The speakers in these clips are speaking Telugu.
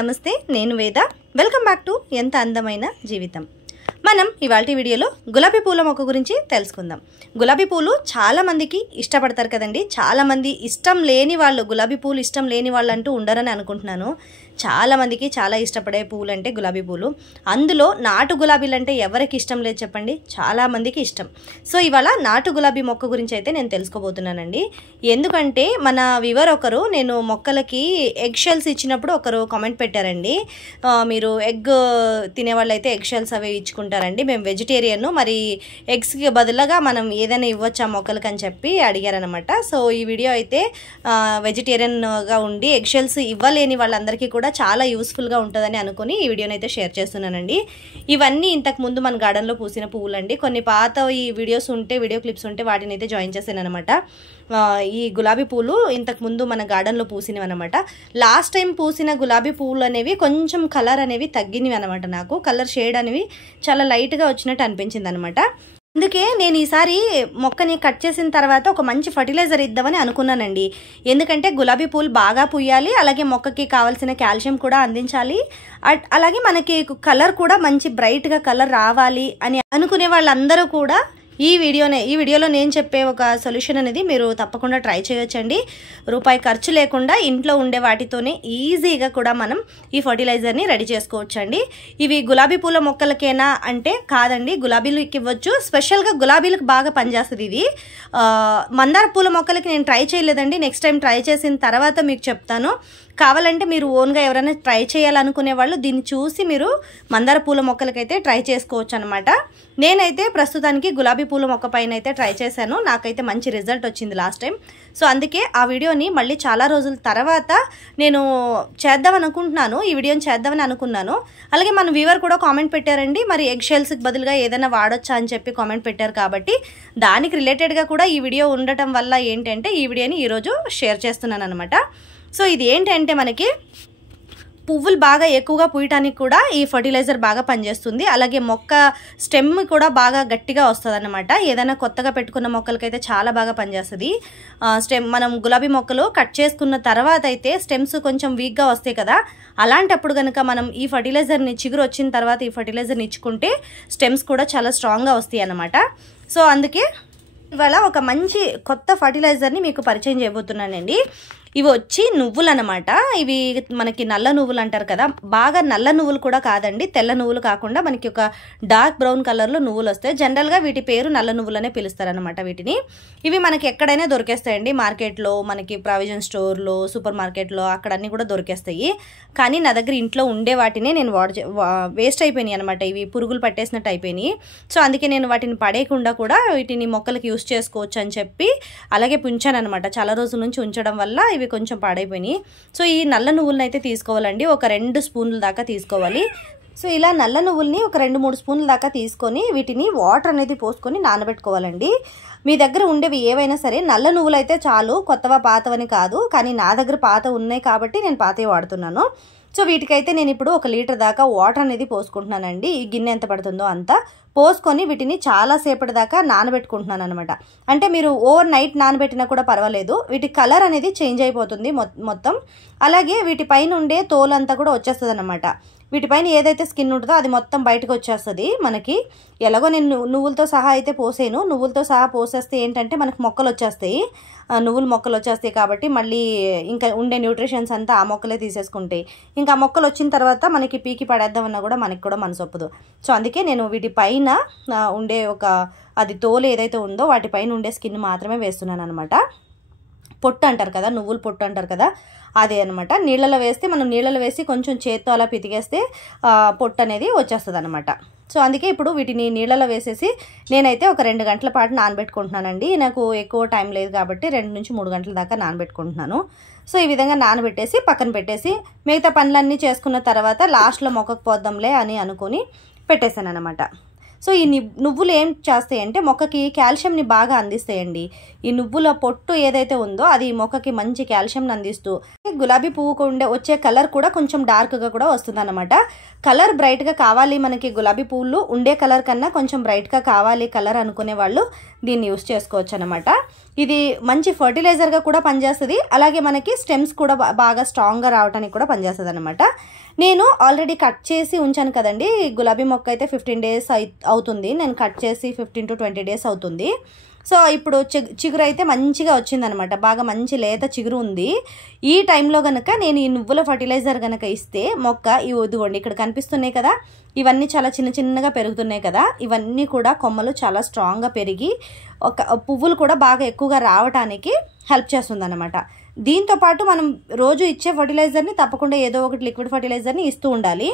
నమస్తే నేను వేద వెల్కమ్ బ్యాక్ టు ఎంత అందమైన జీవితం మనం ఇవాల్టి వీడియోలో గులాబీ పూల మొక్క గురించి తెలుసుకుందాం గులాబీ పూలు చాలా మందికి ఇష్టపడతారు కదండి చాలా మంది ఇష్టం లేని వాళ్ళు గులాబీ పూలు ఇష్టం లేని వాళ్ళు అంటూ ఉండరని అనుకుంటున్నాను చాలా మందికి చాలా ఇష్టపడే పూలు అంటే గులాబీ పూలు అందులో నాటు గులాబీలు అంటే ఎవరికి ఇష్టం లేదు చెప్పండి చాలా మందికి ఇష్టం సో ఇవాళ నాటు గులాబీ మొక్క గురించి అయితే నేను తెలుసుకోబోతున్నానండి ఎందుకంటే మన వ్యూవర్ ఒకరు నేను మొక్కలకి ఎగ్ షెల్స్ ఇచ్చినప్పుడు ఒకరు కామెంట్ పెట్టారండి మీరు ఎగ్ తినేవాళ్ళు అయితే ఎగ్ షెల్స్ అవి ఇచ్చుకుంటారండి మేము వెజిటేరియన్ మరి ఎగ్స్కి బదులుగా మనం ఏదైనా ఇవ్వచ్చా మొక్కలకి అని చెప్పి అడిగారనమాట సో ఈ వీడియో అయితే వెజిటేరియన్గా ఉండి ఎగ్ షెల్స్ ఇవ్వలేని వాళ్ళందరికీ కూడా చాలా యూస్ఫుల్గా ఉంటుందని అనుకుని ఈ వీడియోని అయితే షేర్ చేస్తున్నానండి ఇవన్నీ ఇంతకు ముందు మన గార్డెన్లో పూసిన పువ్వులండి కొన్ని పాత ఈ వీడియోస్ ఉంటే వీడియో క్లిప్స్ ఉంటే వాటిని అయితే జాయిన్ చేశాను అనమాట ఈ గులాబీ పూలు ఇంతకు ముందు మన గార్డెన్లో పూసినవి అనమాట లాస్ట్ టైం పూసిన గులాబీ పువ్వులు అనేవి కొంచెం కలర్ అనేవి తగ్గినవి అనమాట నాకు కలర్ షేడ్ అనేవి చాలా లైట్గా వచ్చినట్టు అనిపించింది అనమాట అందుకే నేను ఈసారి మొక్కని కట్ చేసిన తర్వాత ఒక మంచి ఫర్టిలైజర్ ఇద్దామని అనుకున్నానండి ఎందుకంటే గులాబీ పూలు బాగా పూయాలి అలాగే మొక్కకి కావాల్సిన కాల్షియం కూడా అందించాలి అలాగే మనకి కలర్ కూడా మంచి బ్రైట్గా కలర్ రావాలి అని అనుకునే వాళ్ళందరూ కూడా ఈ వీడియోలో నేను చెప్పే ఒక సొల్యూషన్ అనేది మీరు తప్పకుండా ట్రై చేయొచ్చండి రూపాయి ఖర్చు లేకుండా ఇంట్లో ఉండే వాటితోనే ఈజీగా కూడా మనం ఈ ఫర్టిలైజర్ని రెడీ చేసుకోవచ్చండి ఇవి గులాబీ పూల మొక్కలకేనా అంటే కాదండి గులాబీలకి ఇవ్వచ్చు స్పెషల్గా గులాబీలకు బాగా పనిచేస్తుంది ఇది మందార పూల మొక్కలకి నేను ట్రై చేయలేదండి నెక్స్ట్ టైం ట్రై చేసిన తర్వాత మీకు చెప్తాను కావాలంటే మీరు ఓన్గా ఎవరైనా ట్రై చేయాలనుకునే వాళ్ళు దీన్ని చూసి మీరు మందార పూల మొక్కలకైతే ట్రై చేసుకోవచ్చు అనమాట నేనైతే ప్రస్తుతానికి గులాబీ పూల మొక్క పైన అయితే ట్రై చేశాను నాకైతే మంచి రిజల్ట్ వచ్చింది లాస్ట్ టైం సో అందుకే ఆ వీడియోని మళ్ళీ చాలా రోజుల తర్వాత నేను ఈ వీడియోని చేద్దామని అనుకున్నాను అలాగే మన వ్యూవర్ కూడా కామెంట్ పెట్టారండి మరి ఎగ్ షెల్స్కి బదులుగా ఏదైనా వాడొచ్చా అని చెప్పి కామెంట్ పెట్టారు కాబట్టి దానికి రిలేటెడ్గా కూడా ఈ వీడియో ఉండటం వల్ల ఏంటంటే ఈ వీడియోని ఈరోజు షేర్ చేస్తున్నాను అనమాట సో ఇది ఏంటంటే మనకి పువ్వులు బాగా ఎక్కువగా పూయటానికి కూడా ఈ ఫర్టిలైజర్ బాగా పనిచేస్తుంది అలాగే మొక్క స్టెమ్ కూడా బాగా గట్టిగా వస్తుంది అనమాట ఏదైనా కొత్తగా పెట్టుకున్న మొక్కలకైతే చాలా బాగా పనిచేస్తుంది స్టెమ్ మనం గులాబీ మొక్కలు కట్ చేసుకున్న తర్వాత అయితే స్టెమ్స్ కొంచెం వీక్గా వస్తాయి కదా అలాంటప్పుడు కనుక మనం ఈ ఫర్టిలైజర్ని చిగురు వచ్చిన తర్వాత ఈ ఫర్టిలైజర్ని ఇచ్చుకుంటే స్టెమ్స్ కూడా చాలా స్ట్రాంగ్గా వస్తాయి అన్నమాట సో అందుకే ఇవాళ ఒక మంచి కొత్త ఫర్టిలైజర్ని మీకు పరిచయం చేయబోతున్నానండి ఇవి వచ్చి నువ్వులు అనమాట ఇవి మనకి నల్ల నువ్వులు అంటారు కదా బాగా నల్ల నువ్వులు కూడా కాదండి తెల్ల నువ్వులు కాకుండా మనకి ఒక డార్క్ బ్రౌన్ కలర్లో నువ్వులు వస్తాయి జనరల్గా వీటి పేరు నల్ల నువ్వులనే పిలుస్తారనమాట వీటిని ఇవి మనకి ఎక్కడైనా దొరికేస్తాయండి మార్కెట్లో మనకి ప్రావిజన్ స్టోర్లో సూపర్ మార్కెట్లో అక్కడ అన్నీ కూడా దొరికేస్తాయి కానీ నా దగ్గర ఇంట్లో ఉండే వాటినే నేను వేస్ట్ అయిపోయినాయి అనమాట ఇవి పురుగులు పట్టేసినట్టు అయిపోయినాయి సో అందుకే నేను వాటిని పడేయకుండా కూడా వీటిని మొక్కలకి యూస్ చేసుకోవచ్చు అని చెప్పి అలాగే ఉంచాను అనమాట చాలా రోజుల నుంచి ఉంచడం వల్ల ఇవి కొంచెం పాడైపోయినాయి సో ఈ నల్ల నువ్వులను అయితే తీసుకోవాలండి ఒక 2 స్పూన్ల దాకా తీసుకోవాలి సో ఇలా నల్ల నువ్వుల్ని ఒక 2-3 స్పూన్ల దాకా తీసుకొని వీటిని వాటర్ అనేది పోసుకొని నానబెట్టుకోవాలండి మీ దగ్గర ఉండేవి ఏవైనా సరే నల్ల నువ్వులు అయితే చాలు కొత్తవా పాతవని కాదు కానీ నా దగ్గర పాత ఉన్నాయి కాబట్టి నేను పాతవి వాడుతున్నాను సో వీటికైతే నేను ఇప్పుడు 1 లీటర్ దాకా వాటర్ అనేది పోసుకుంటున్నానండి ఈ గిన్నె ఎంత పడుతుందో అంత పోసుకొని వీటిని చాలాసేపటి దాకా నానబెట్టుకుంటున్నాను అనమాట అంటే మీరు ఓవర్ నైట్ నానబెట్టినా కూడా పర్వాలేదు వీటి కలర్ అనేది చేంజ్ అయిపోతుంది మొత్తం అలాగే వీటిపైన ఉండే తోలంతా కూడా వచ్చేస్తుంది అనమాట వీటిపైన ఏదైతే స్కిన్ ఉంటుందో అది మొత్తం బయటకు వచ్చేస్తుంది మనకి ఎలాగో నేను నువ్వులతో సహా అయితే పోసేను నువ్వులతో సహా పోసేస్తే ఏంటంటే మనకు మొక్కలు వచ్చేస్తాయి నువ్వులు మొక్కలు వచ్చేస్తాయి కాబట్టి మళ్ళీ ఇంకా ఉండే న్యూట్రిషన్స్ అంతా ఆ మొక్కలే తీసేసుకుంటాయి ఇంకా ఆ మొక్కలు వచ్చిన తర్వాత మనకి పీకి పడేద్దామన్నా కూడా మనకి కూడా మనసు ఒప్పదు సో అందుకే నేను వీటి పైన ఉండే అది తోలు ఏదైతే ఉందో వాటిపైన ఉండే స్కిన్ మాత్రమే వేస్తున్నాను అనమాట పొట్టు అంటారు కదా నువ్వులు పొట్టు అంటారు కదా అదే అనమాట నీళ్ళలో వేస్తే మనం నీళ్ళలో వేసి కొంచెం చేత్తో అలా పితికేస్తే పొట్టు అనేది వచ్చేస్తుంది అనమాట సో అందుకే ఇప్పుడు వీటిని నీళ్ళలో వేసేసి నేనైతే ఒక 2 గంటల పాటు నానబెట్టుకుంటున్నానండి నాకు ఎక్కువ టైం లేదు కాబట్టి 2 నుంచి 3 గంటల దాకా నానబెట్టుకుంటున్నాను సో ఈ విధంగా నానబెట్టేసి పక్కన పెట్టేసి మిగతా పనులన్నీ చేసుకున్న తర్వాత లాస్ట్లో మొక్కకు పోద్దాంలే అని అనుకుని పెట్టేశాను అనమాట సో ఈ నువ్వులు ఏం చేస్తాయంటే మొక్కకి కాల్షియంని బాగా అందిస్తాయండి. ఈ నువ్వుల పొట్టు ఏదైతే ఉందో అది మొక్కకి మంచి కాల్షియంని అందిస్తూ గులాబీ పువ్వుకు వచ్చే కలర్ కూడా కొంచెం డార్క్గా కూడా వస్తుంది అనమాట. కలర్ బ్రైట్గా కావాలి మనకి, గులాబీ పువ్వులు ఉండే కలర్ కన్నా కొంచెం బ్రైట్గా కావాలి కలర్ అనుకునే వాళ్ళు దీన్ని యూస్ చేసుకోవచ్చు అనమాట. ఇది మంచి ఫర్టిలైజర్గా కూడా పనిచేస్తుంది, అలాగే మనకి స్టెమ్స్ కూడా బాగా స్ట్రాంగ్గా రావడానికి కూడా పనిచేస్తుంది అనమాట. నేను ఆల్రెడీ కట్ చేసి ఉంచాను కదండి, గులాబీ మొక్క అయితే 15 days అవుతుంది. నేను కట్ చేసి 15 to 20 days అవుతుంది. సో ఇప్పుడు చిగురు అయితే మంచిగా వచ్చిందనమాట, బాగా మంచి లేత చిగురు ఉంది. ఈ టైంలో కనుక నేను ఈ నువ్వుల ఫర్టిలైజర్ కనుక ఇస్తే మొక్క ఇదిగోండి ఇక్కడ కనిపిస్తున్నాయి కదా, ఇవన్నీ చాలా చిన్న చిన్నగా పెరుగుతున్నాయి కదా, ఇవన్నీ కూడా కొమ్మలు చాలా స్ట్రాంగ్గా పెరిగి పువ్వులు కూడా బాగా ఎక్కువగా రావడానికి హెల్ప్ చేస్తుంది అనమాట. దీంతోపాటు మనం రోజు ఇచ్చే ఫర్టిలైజర్ని తప్పకుండా ఏదో ఒకటి లిక్విడ్ ఫర్టిలైజర్ని ఇస్తూ ఉండాలి.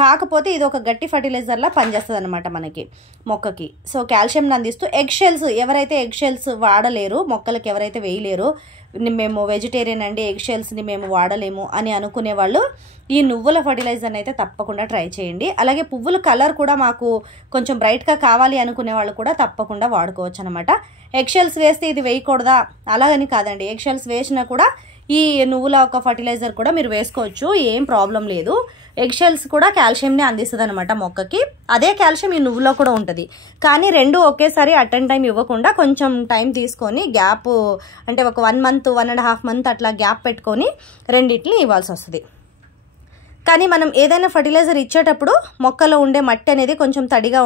కాకపోతే ఇది ఒక గట్టి ఫర్టిలైజర్లా పనిచేస్తుంది అనమాట మనకి మొక్కకి. సో కాల్షియంని అందిస్తూ ఎగ్ షెల్స్, ఎవరైతే ఎగ్ షెల్స్ వాడలేరు, మొక్కలకి ఎవరైతే వేయలేరు, మేము వెజిటేరియన్ అండి ఎగ్ షెల్స్ని మేము వాడలేము అని అనుకునే వాళ్ళు ఈ నువ్వుల ఫర్టిలైజర్ని అయితే తప్పకుండా ట్రై చేయండి. అలాగే పువ్వుల కలర్ కూడా మాకు కొంచెం బ్రైట్గా కావాలి అనుకునే వాళ్ళు కూడా తప్పకుండా వాడుకోవచ్చు అనమాట. ఎగ్ షెల్స్ వేస్తే ఇది వేయకూడదా అలాగని కాదండి, ఎగ్ షెల్స్ వేసినా కూడా ఈ నువ్వుల ఒక ఫర్టిలైజర్ కూడా మీరు వేసుకోవచ్చు, ఏం ప్రాబ్లం లేదు. ఎగ్ షెల్స్ కూడా కాల్షియంని అందిస్తుంది అనమాట మొక్కకి, అదే కాల్షియం ఈ నువ్వులో కూడా ఉంటుంది. కానీ రెండు ఒకేసారి అటెండ్ టైం ఇవ్వకుండా కొంచెం టైం తీసుకొని గ్యాప్, అంటే ఒక 1 month 1.5 month అట్లా గ్యాప్ పెట్టుకొని రెండింటిని ఇవ్వాల్సి వస్తుంది. కానీ మనం ఏదైనా ఫర్టిలైజర్ ఇచ్చేటప్పుడు మొక్కలో ఉండే మట్టి అనేది కొంచెం తడిగా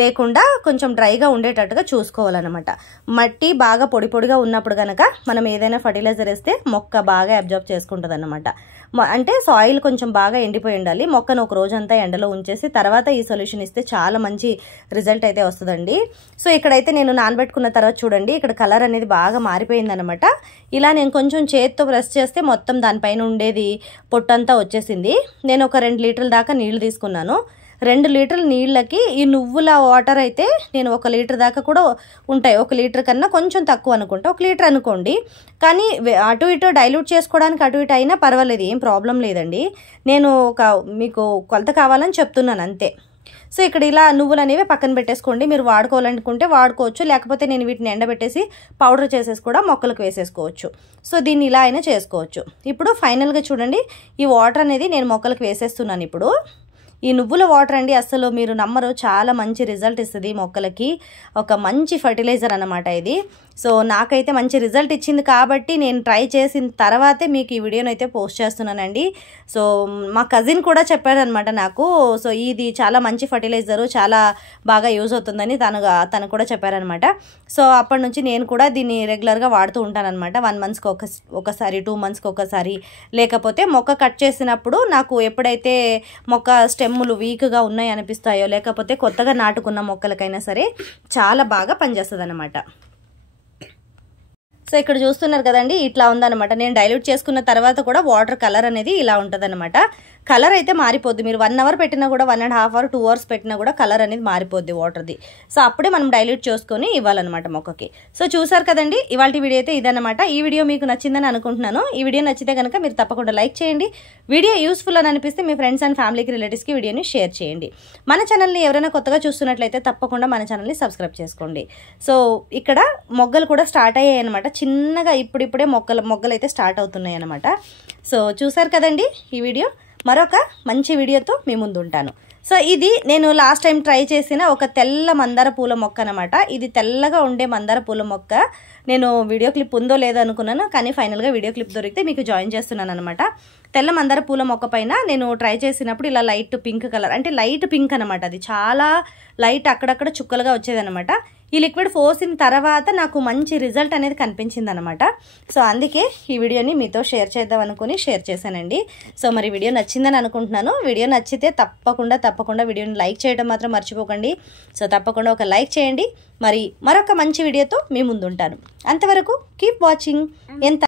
లేకుండా కొంచెం డ్రైగా ఉండేటట్టుగా చూసుకోవాలన్నమాట. మట్టి బాగా పొడి పొడిగా ఉన్నప్పుడు కనుక మనం ఏదైనా ఫర్టిలైజర్ వేస్తే మొక్క బాగా అబ్జర్వ్ చేసుకుంటుంది అన్నమాట. అంటే సాయిల్ కొంచెం బాగా ఎండిపోయి ఉండాలి. మొక్కను ఒక రోజంతా ఎండలో ఉంచేసి తర్వాత ఈ సొల్యూషన్ ఇస్తే చాలా మంచి రిజల్ట్ అయితే వస్తుందండి. సో ఇక్కడైతే నేను నానబెట్టుకున్న తర్వాత చూడండి ఇక్కడ కలర్ అనేది బాగా మారిపోయింది అనమాట. ఇలా నేను కొంచెం చేతితో ప్రెస్ చేస్తే మొత్తం దానిపైన ఉండేది పొట్టంతా వచ్చేసింది. నేను ఒక 2 లీటర్ల దాకా నీళ్లు తీసుకున్నాను. 2 లీటర్ల నీళ్ళకి ఈ నువ్వుల వాటర్ అయితే నేను 1 లీటర్ దాకా కూడా ఉంటాయి. 1 లీటర్ కన్నా కొంచెం తక్కువ అనుకుంటా, 1 లీటర్ అనుకోండి. కానీ అటు ఇటు డైల్యూట్ చేసుకోవడానికి అటు ఇటు అయినా పర్వాలేదు, ఏం ప్రాబ్లం లేదండి. నేను మీకు కొలత కావాలని చెప్తున్నాను అంతే. సో ఇక్కడ ఇలా నువ్వులు అనేవి పక్కన పెట్టేసుకోండి, మీరు వాడుకోవాలనుకుంటే వాడుకోవచ్చు, లేకపోతే నేను వీటిని ఎండబెట్టేసి పౌడర్ చేసేసి కూడా మొక్కలకు వేసేసుకోవచ్చు. సో దీన్ని ఇలా అయినా చేసుకోవచ్చు. ఇప్పుడు ఫైనల్గా చూడండి ఈ వాటర్ అనేది నేను మొక్కలకు వేసేస్తున్నాను. ఇప్పుడు ఈ నువ్వుల వాటర్ అండి అసలు మీరు నమ్మరు, చాలా మంచి రిజల్ట్ ఇస్తుంది మొక్కలకి, ఒక మంచి ఫర్టిలైజర్ అన్నమాట ఇది. సో నాకైతే మంచి రిజల్ట్ ఇచ్చింది కాబట్టి నేను ట్రై చేసిన తర్వాతే మీకు ఈ వీడియోని అయితే పోస్ట్ చేస్తున్నానండి. సో మా కజిన్ కూడా చెప్పారనమాట నాకు, సో ఇది చాలా మంచి ఫర్టిలైజరు, చాలా బాగా యూజ్ అవుతుందని తను కూడా చెప్పారనమాట. సో అప్పటి నుంచి నేను కూడా దీన్ని రెగ్యులర్గా వాడుతూ ఉంటానన్నమాట. 1 monthకి ఒకసారి 2 monthsకి ఒకసారి, లేకపోతే మొక్క కట్ చేసినప్పుడు నాకు ఎప్పుడైతే మొక్క స్టెమ్ములు వీక్గా ఉన్నాయి అనిపిస్తాయో, లేకపోతే కొత్తగా నాటుకున్న మొక్కలకైనా సరే చాలా బాగా పనిచేస్తుంది అనమాట. సో ఇక్కడ చూస్తున్నారు కదండి ఇట్లా ఉందన్నమాట. నేను డైల్యూట్ చేసుకున్న తర్వాత కూడా వాటర్ కలర్ అనేది ఇలా ఉంటుందన్నమాట. కలర్ అయితే మారిపోద్ది, మీరు 1 hour పెట్టినా కూడా 1.5 hour 2 hours పెట్టినా కూడా కలర్ అనేది మారిపోద్ది వాటర్ది. సో అప్పుడే మనం డైల్యూట్ చేసుకొని ఇవ్వాలన్నమాట మొక్కకి. సో చూసారు కదండి ఇవాళ వీడియో అయితే ఇదన్నమాట. ఈ వీడియో మీకు నచ్చిందని అనుకుంటున్నాను. ఈ వీడియో నచ్చితే కనుక మీరు తప్పకుండా లైక్ చేయండి. వీడియో యూస్ఫుల్ అని అనిపిస్తే మీ ఫ్రెండ్స్ అండ్ ఫ్యామిలీకి రిలేటివ్స్కి వీడియోని షేర్ చేయండి. మన ఛానల్ని ఎవరైనా కొత్తగా చూస్తున్నట్లయితే తప్పకుండా మన ఛానల్ని సబ్స్క్రైబ్ చేసుకోండి. సో ఇక్కడ మొగ్గలు కూడా స్టార్ట్ అయ్యాయి అనమాట, చిన్నగా ఇప్పుడిప్పుడే మొగ్గలు అయితే స్టార్ట్ అవుతున్నాయి అనమాట. సో చూసారు కదండి ఈ వీడియో, మరొక మంచి వీడియోతో మీ ముందు ఉంటాను. సో ఇది నేను లాస్ట్ టైం ట్రై చేసిన ఒక తెల్ల మందార పూల మొక్క అనమాట. ఇది తెల్లగా ఉండే మందార పూల మొక్క. నేను వీడియో క్లిప్ ఉందో లేదో అనుకున్నాను, కానీ ఫైనల్గా వీడియో క్లిప్ దొరికితే మీకు జాయిన్ చేస్తున్నాను అనమాట. తెల్ల మందార పూల మొక్క పైన నేను ట్రై చేసినప్పుడు ఇలా లైట్ పింక్ కలర్, అంటే లైట్ పింక్ అనమాట, అది చాలా లైట్ అక్కడక్కడ చుక్కలుగా వచ్చేదనమాట. ఈ లిక్విడ్ పోసిన తర్వాత నాకు మంచి రిజల్ట్ అనేది కనిపించింది అనమాట. సో అందుకే ఈ వీడియోని మీతో షేర్ చేద్దాం అనుకుని షేర్ చేశానండి. సో మరి వీడియో నచ్చిందని అనుకుంటున్నాను. వీడియో నచ్చితే తప్పకుండా వీడియోని లైక్ చేయడం మాత్రం మర్చిపోకండి. సో తప్పకుండా ఒక లైక్ చేయండి. మరి మరొక మంచి వీడియోతో మీ ముందు ఉంటాను. అంతవరకు కీప్ వాచింగ్. ఎంత